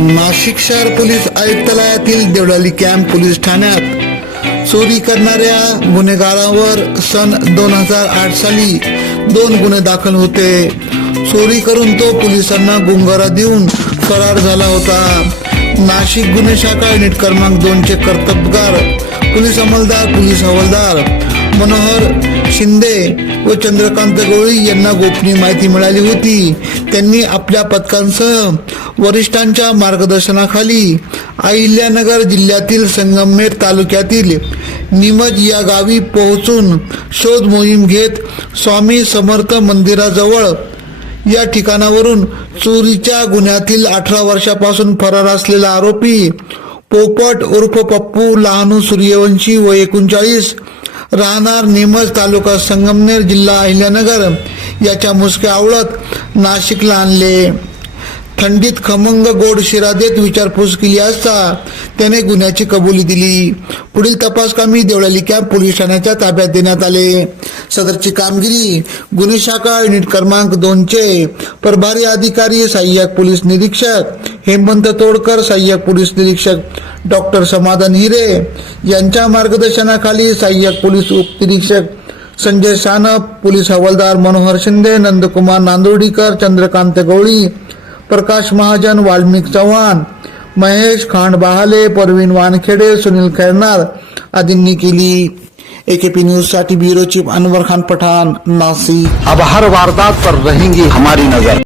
नाशिक शहर police आयुक्तालयातील Deolali camp police ठाण्यात चोरी करणाऱ्या गुन्हेगारांवर सन 2008 साली 2 गुन्हे दाखल होते। चोरी करून तो पोलिसांना गुंगारा देऊन फरार झाला होता। नाशिक गुन्हे शाखा युनिट क्रमांक 2 चे कर्तबगार पोलीस हवालदार मनोहर शिंदे व चंद्रकांत गवळी यांना गोपनीय माहिती मिळाली होती। त्यांनी आपल्या पथकांसह वरिष्ठांच्या मार्गदर्शनाखाली अहिल्यानगर जिल्ह्यातील संगमनेर तालुक्यातील निमज या गावी पोहोचून शोध मोहीम घेत स्वामी समर्थ मंदिराजवळ या ठिकाणावरून चोरीच्या गुन्ह्यातील 18 वर्षापासून फरार असलेला आरोपी पोपट उर्फ पप्पू लहानू सूर्यवंशी व 39 राहणार निमज तालुका संगमनेर जिल्हा अहिल्यानगर याच्या मुसक्या आवळत नाशिकला आणले। थंडीत खमंग गोड शिरा देत विचारपूस केली असता त्याने गुन्ह्याची कबुली दिली। पुढील तपासकामी देवळाली कॅम्प पोलीस ठाण्याच्या ताब्यात देण्यात आले। सदरची कामगिरी गुन्हे शाखा युनिट क्रमांक 2 चे प्रभारी अधिकारी सहाय्यक पोलीस निरीक्षक हेमंत तोडकर, सहाय्यक पोलीस निरीक्षक डॉक्टर समाधान हिरे यांच्या मार्गदर्शनाखाली सहाय्यक पोलीस उपनिरीक्षक संजय सानप, पोलीस हवालदार मनोहर शिंदे, नंदकुमार नांदोडीकर, चंद्रकांत गवळी, प्रकाश महाजन, वाल्मिक चव्हाण, महेश खांड बहाले, परवीन वानखेडे, सुनील खैरनार आदींनी केली। एकेपी न्यूज साठी ब्यूरो चीफ अनवर खान पठान, नासिक। अब हर वारदात पर रहेंगी हमारी नजर।